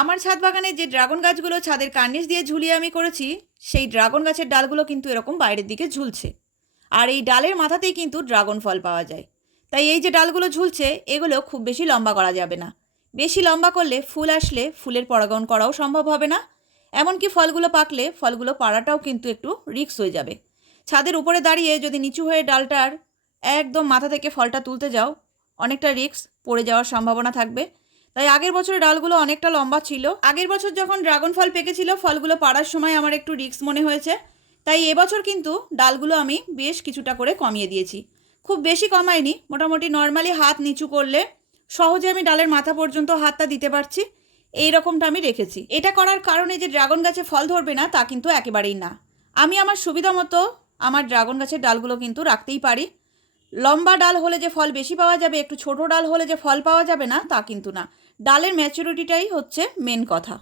আমার ছাদ বাগানে যে ড্রাগন গাছগুলো ছাদের কার্নিশ দিয়ে ঝুলিয়ে আমি করেছি, সেই ড্রাগন গাছের ডালগুলো কিন্তু এরকম বাইরের দিকে ঝুলছে। আর এই ডালের মাথাতেই কিন্তু ড্রাগন ফল পাওয়া যায়। তাই এই যে ডালগুলো ঝুলছে, এগুলো খুব বেশি লম্বা করা যাবে না। বেশি লম্বা করলে ফুল আসলে ফুলের পরাগণ করাও সম্ভব হবে না। এমনকি ফলগুলো পাকলে ফলগুলো পাড়াটাও কিন্তু একটু রিক্স হয়ে যাবে। ছাদের উপরে দাঁড়িয়ে যদি নিচু হয়ে ডালটার একদম মাথা থেকে ফলটা তুলতে যাও, অনেকটা রিক্স পড়ে যাওয়ার সম্ভাবনা থাকবে। তাই আগের বছরের ডালগুলো অনেকটা লম্বা ছিল। আগের বছর যখন ড্রাগন ফল পেকেছিল, ফলগুলো পাড়ার সময় আমার একটু রিক্স মনে হয়েছে। তাই এবছর কিন্তু ডালগুলো আমি বেশ কিছুটা করে কমিয়ে দিয়েছি। খুব বেশি কমাইনি, মোটামুটি নর্মালি হাত নিচু করলে সহজে আমি ডালের মাথা পর্যন্ত হাতটা দিতে পারছি। এই রকমটা আমি রেখেছি। এটা করার কারণে যে ড্রাগন গাছে ফল ধরবে না, তা কিন্তু একেবারেই না। আমি আমার সুবিধা মতো আমার ড্রাগন গাছের ডালগুলো কিন্তু রাখতেই পারি। লম্বা ডাল হলে যে ফল বেশি পাওয়া যাবে, একটু ছোট ডাল হলে যে ফল পাওয়া যাবে না, তা কিন্তু না। ডালের ম্যাচুরিটিটাই হচ্ছে মেন কথা।